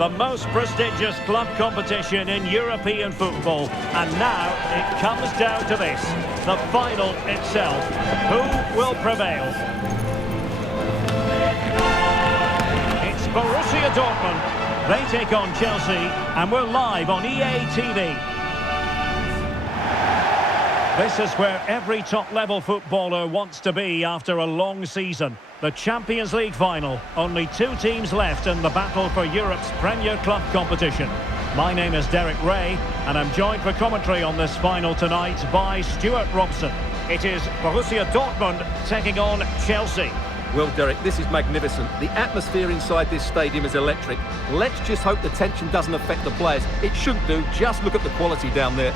the most prestigious club competition in European football. And now it comes down to this, the final itself. Who will prevail? It's Borussia Dortmund. They take on Chelsea, and we're live on EA TV. This is where every top-level footballer wants to be after a long season. The Champions League final. Only two teams left in the battle for Europe's Premier Club competition. My name is Derek Ray, and I'm joined for commentary on this final tonight by Stuart Robson. It is Borussia Dortmund taking on Chelsea. Well, Derek, this is magnificent. The atmosphere inside this stadium is electric. Let's just hope the tension doesn't affect the players. It shouldn't do. Just look at the quality down there.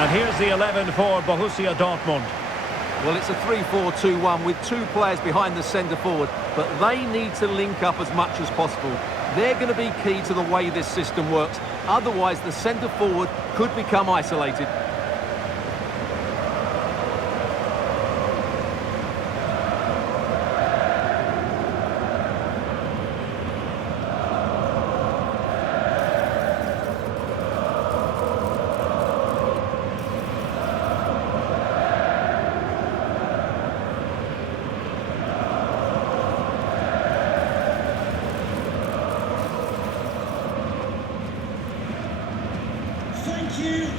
And here's the 11 for Borussia Dortmund. Well, it's a 3-4-2-1 with two players behind the centre forward, but they need to link up as much as possible. They're going to be key to the way this system works. Otherwise, the centre forward could become isolated.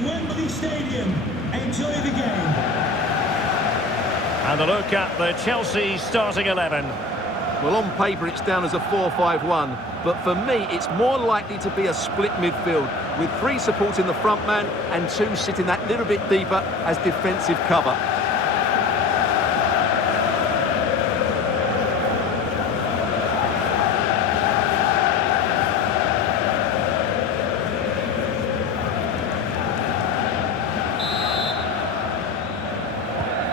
Wembley Stadium. Enjoy the game. And a look at the Chelsea starting 11. Well, on paper it's down as a 4-5-1, but for me it's more likely to be a split midfield with three supporting the front man and two sitting that little bit deeper as defensive cover.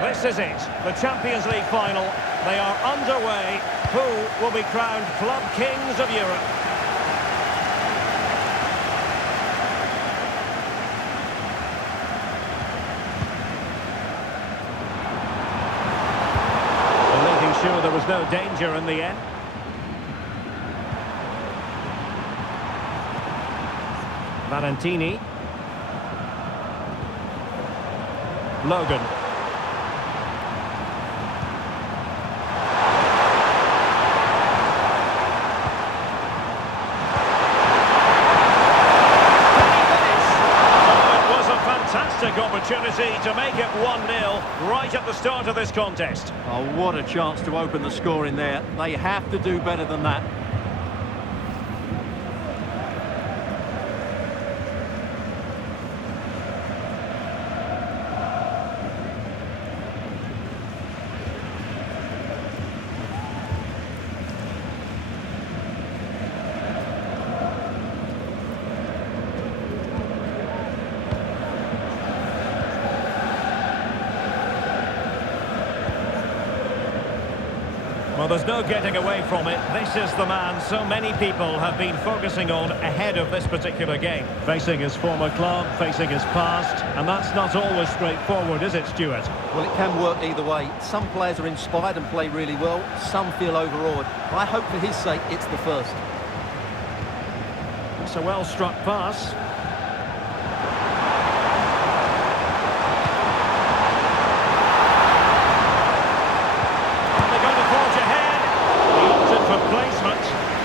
This is it, the Champions League final. They are underway. Who will be crowned Club Kings of Europe? Well, making sure there was no danger in the end. Valentini. Logan. Opportunity to make it 1-0 right at the start of this contest. Oh, what a chance to open the score in there. They have to do better than that. Well, there's no getting away from it. This is the man so many people have been focusing on ahead of this particular game. Facing his former club, facing his past, and that's not always straightforward, is it, Stuart? Well, it can work either way. Some players are inspired and play really well. Some feel overawed. I hope for his sake it's the first. It's a well-struck pass.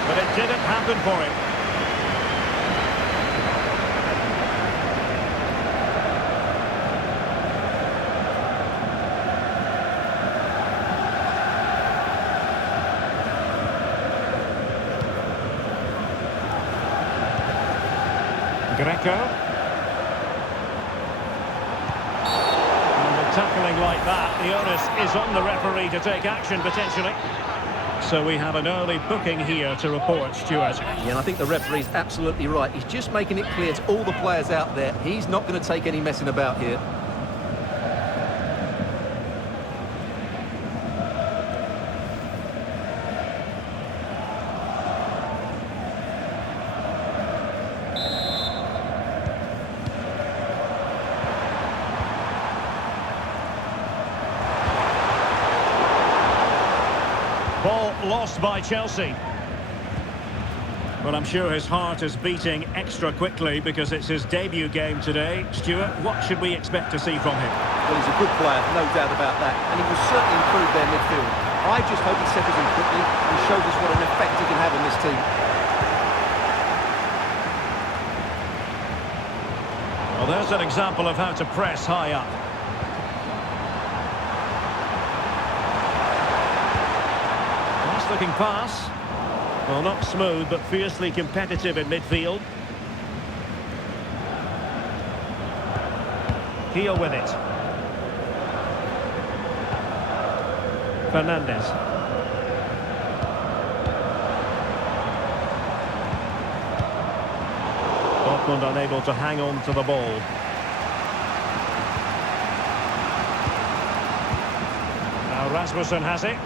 But it didn't happen for him. Marco. And with tackling like that, the onus is on the referee to take action potentially. So we have an early booking here to report, Stuart. Yeah, and I think the referee's absolutely right. He's just making it clear to all the players out there, he's not going to take any messing about here. Ball lost by Chelsea. Well, I'm sure his heart is beating extra quickly because it's his debut game today. Stuart, what should we expect to see from him? Well, he's a good player, no doubt about that, and he will certainly improve their midfield. I just hope he settles in quickly and shows us what an effect he can have on this team. Well, there's an example of how to press high up. Looking pass. Well, not smooth, but fiercely competitive in midfield. Heel with it. Fernandez. Dortmund unable to hang on to the ball. Now Rasmussen has it.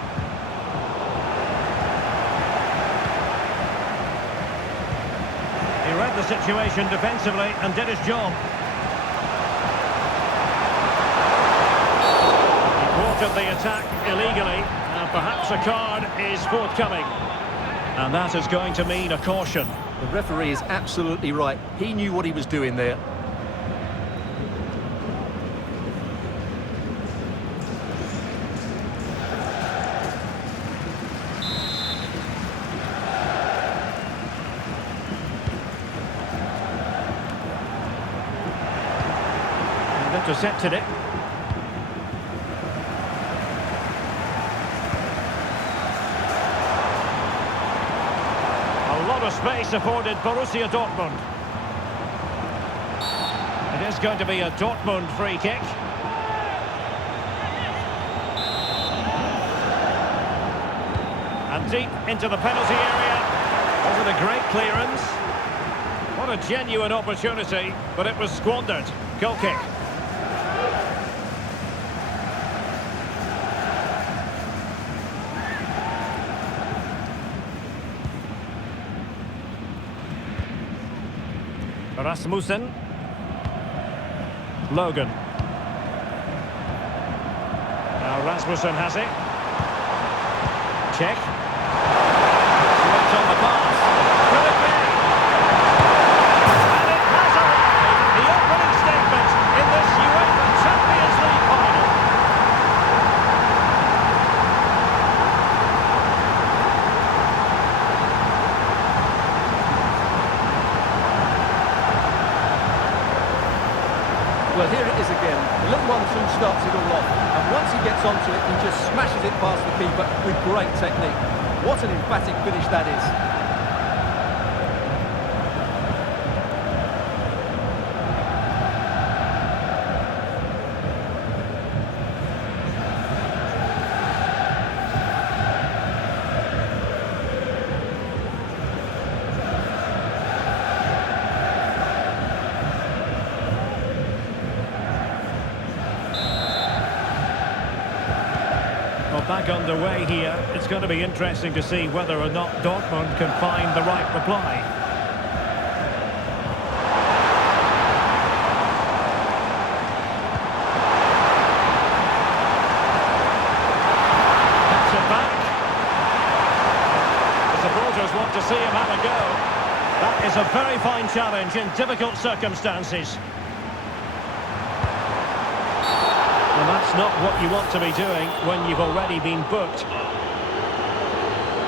He read the situation defensively and did his job. He thwarted the attack illegally, and perhaps a card is forthcoming. And that is going to mean a caution. The referee is absolutely right. He knew what he was doing there. Intercepted it. A lot of space afforded Borussia Dortmund. It is going to be a Dortmund free kick. And deep into the penalty area. Was it a great clearance? What a genuine opportunity, but it was squandered. Goal kick. Rasmussen. Logan. Now Rasmussen has it. Check. Went on the pass. Will it be? And it has arrived. The opening statement in this UEFA Champions League final. Well, here it is again. The little 1-2 starts it all off. And once he gets onto it, he just smashes it past the keeper with great technique. What an emphatic finish that is. Back underway here. It's going to be interesting to see whether or not Dortmund can find the right reply. Gets it back. The supporters want to see him have a go. That is a very fine challenge in difficult circumstances. That's not what you want to be doing when you've already been booked.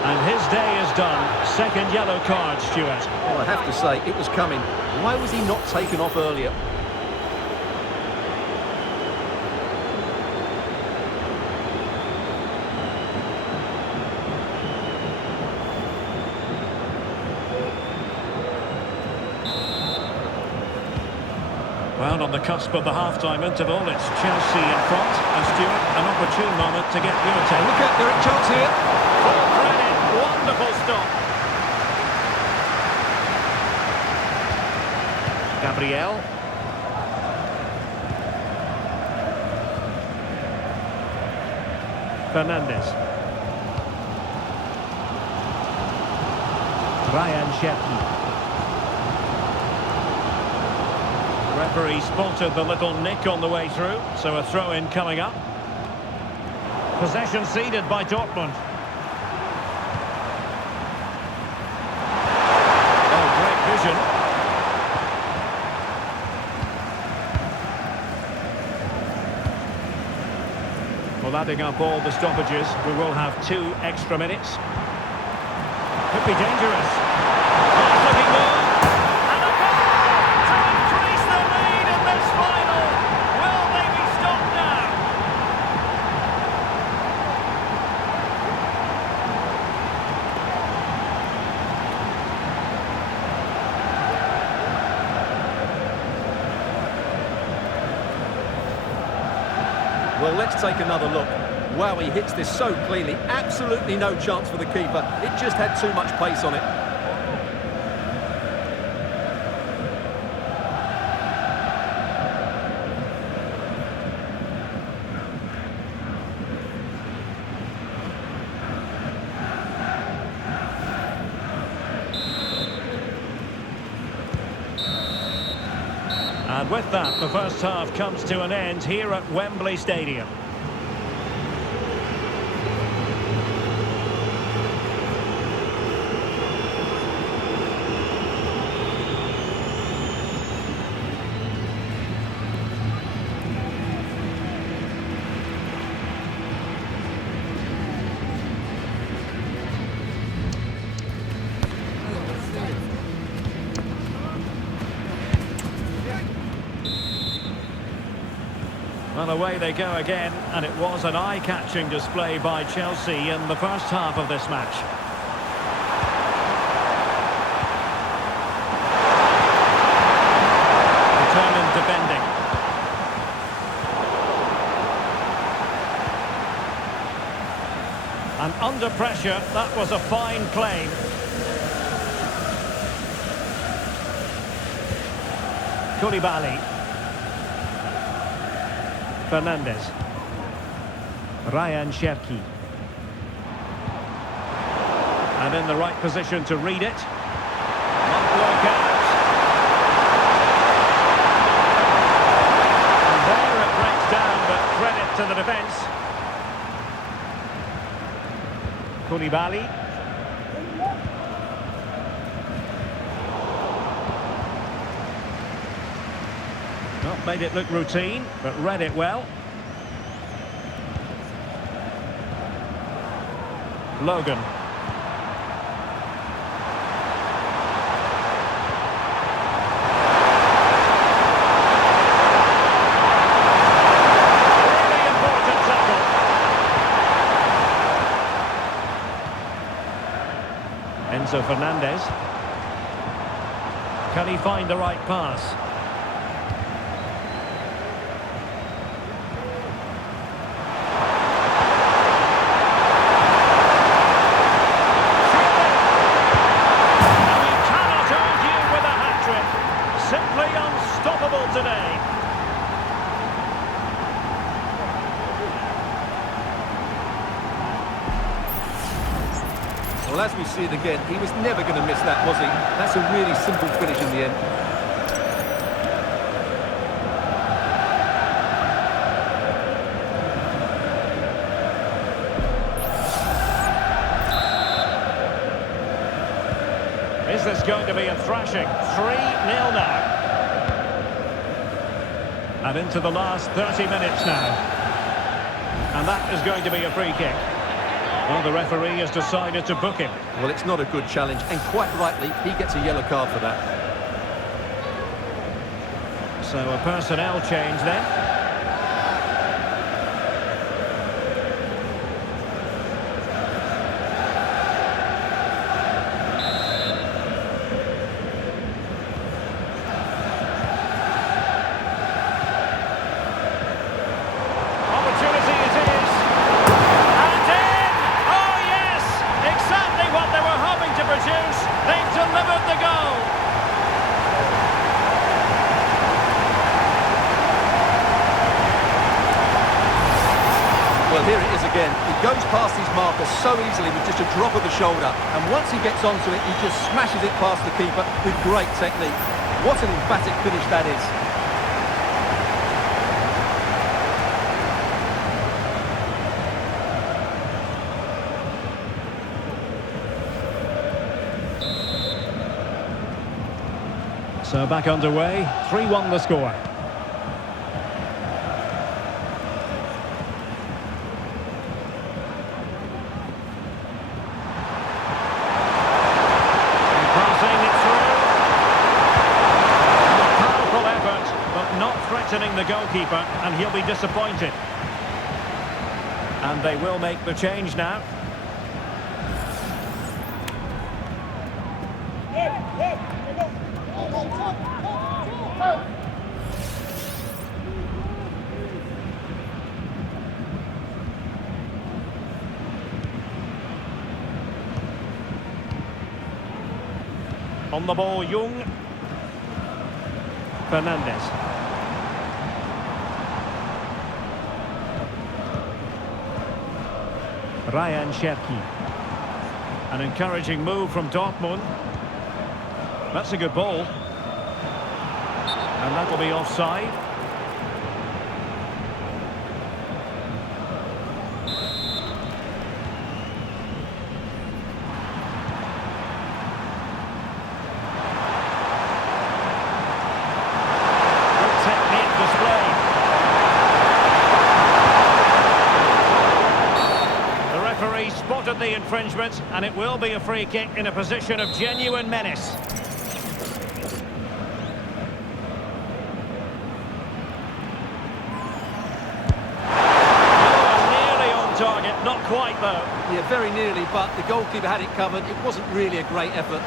And his day is done. Second yellow card, Stuart. Well, I have to say, it was coming. Why was he not taken off earlier? Well, on the cusp of the half-time interval, it's Chelsea in front. And Stuart, an opportune moment to get your take. Look at, they're in chance here. Full credit, wonderful stop. Gabriel. Fernandes. Ryan Cherki. Referee spotted the little nick on the way through, so a throw-in coming up. Possession ceded by Dortmund. Oh, great vision. Well, adding up all the stoppages, we will have 2 extra minutes. Could be dangerous. Looking more. And a goal to increase the lead in this final. Will they be stopped now? Well, let's take another look. Wow, he hits this so cleanly. Absolutely no chance for the keeper. It just had too much pace on it. And with that, the first half comes to an end here at Wembley Stadium. Well, away they go again, and it was an eye-catching display by Chelsea in the first half of this match. Determined defending. And under pressure, that was a fine claim. Koulibaly. Fernandes. Ryan Cherki. And in the right position to read it. Not work out. And there it breaks down, but credit to the defence. Koulibaly. Not made it look routine, but read it well. Logan. Really important tackle. Enzo Fernandez. Can he find the right pass? Simply unstoppable today. Well, as we see it again, he was never going to miss that, was he? That's a really simple finish in the end. Is this going to be a thrashing? 3-0 now. And into the last 30 minutes now. And that is going to be a free kick. Well, the referee has decided to book him. Well, it's not a good challenge, and quite rightly, he gets a yellow card for that. So a personnel change then. Well, here it is again. He goes past his marker so easily with just a drop of the shoulder. And once he gets onto it, he just smashes it past the keeper with great technique. What an emphatic finish that is. So back underway, 3-1 the score. Passing it through. Powerful effort, but not threatening the goalkeeper, and he'll be disappointed. And they will make the change now. On the ball, Jung. Fernandez. Ryan Cherki. An encouraging move from Dortmund. That's a good ball. And that will be offside. Spotted the infringement, and it will be a free kick in a position of genuine menace. Oh, nearly on target, not quite though. Yeah, very nearly, but the goalkeeper had it covered. It wasn't really a great effort.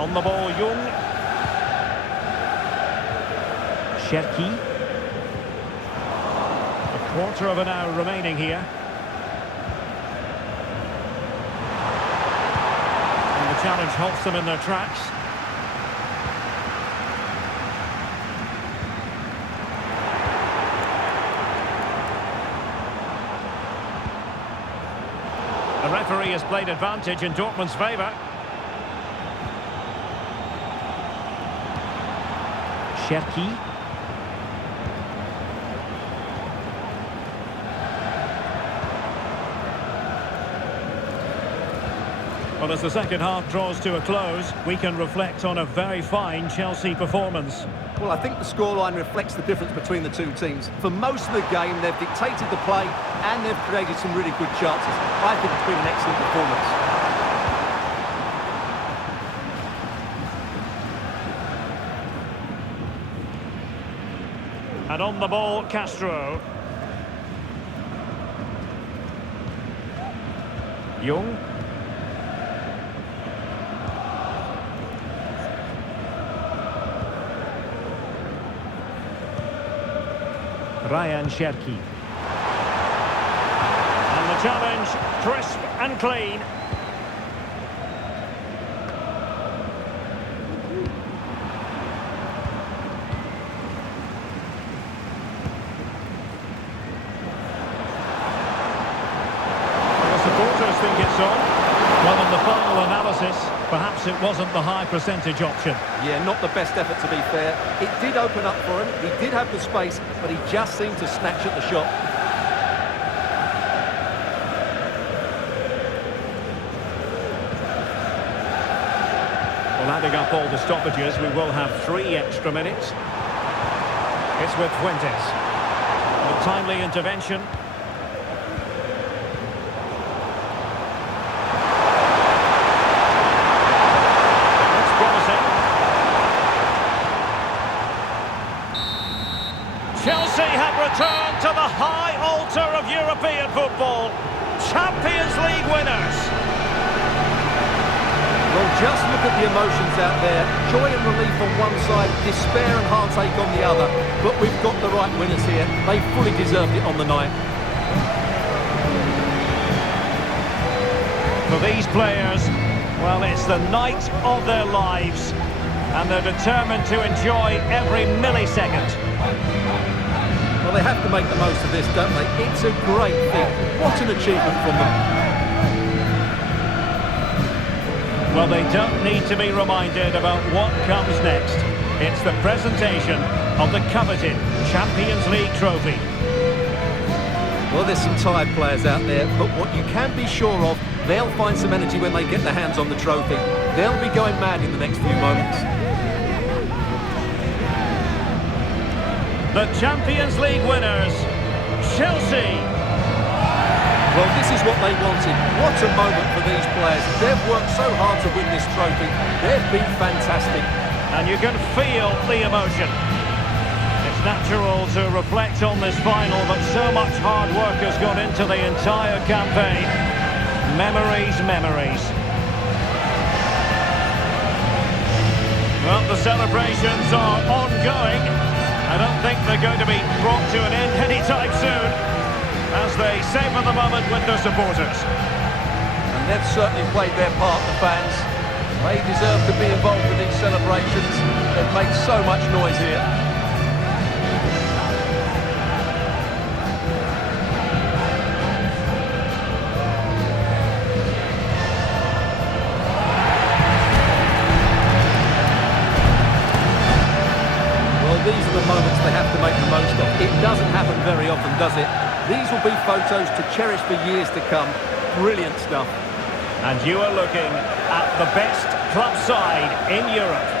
On the ball, Jung. Cherki. A quarter of an hour remaining here. And the challenge halts them in their tracks. The referee has played advantage in Dortmund's favour. Cherki. Well, as the second half draws to a close, we can reflect on a very fine Chelsea performance. Well, I think the scoreline reflects the difference between the two teams. For most of the game, they've dictated the play and they've created some really good chances. I think it's been an excellent performance. And on the ball, Castro. Jung. Ryan Cherki. And the challenge, crisp and clean. Supporters think it's on. Well, in the final analysis, perhaps it wasn't the high percentage option. Yeah, not the best effort to be fair. It did open up for him, he did have the space, but he just seemed to snatch at the shot. Well, adding up all the stoppages, we will have 3 extra minutes. It's with Fuentes. A timely intervention. Chelsea have returned to the high altar of European football. Champions League winners. Just look at the emotions out there. Joy and relief on one side, despair and heartache on the other. But we've got the right winners here. They fully deserved it on the night. For these players, well, it's the night of their lives, and they're determined to enjoy every millisecond. Well, they have to make the most of this, don't they? It's a great thing. What an achievement from them. Well, they don't need to be reminded about what comes next. It's the presentation of the coveted Champions League trophy. Well, there's some tired players out there, but what you can be sure of, they'll find some energy when they get their hands on the trophy. They'll be going mad in the next few moments. The Champions League winners, Chelsea. Well, this is what they wanted. What a moment for these players. They've worked so hard to win this trophy. They've been fantastic. And you can feel the emotion. It's natural to reflect on this final, but so much hard work has gone into the entire campaign. Memories, memories. Well, the celebrations are ongoing. I don't think they're going to be brought to an end anytime soon, as they savour the moment with their supporters. And they've certainly played their part, the fans. They deserve to be involved with these celebrations. They've made so much noise here. Well, these are the moments they have to make the most of. It doesn't happen very often, does it? These will be photos to cherish for years to come. Brilliant stuff. And you are looking at the best club side in Europe.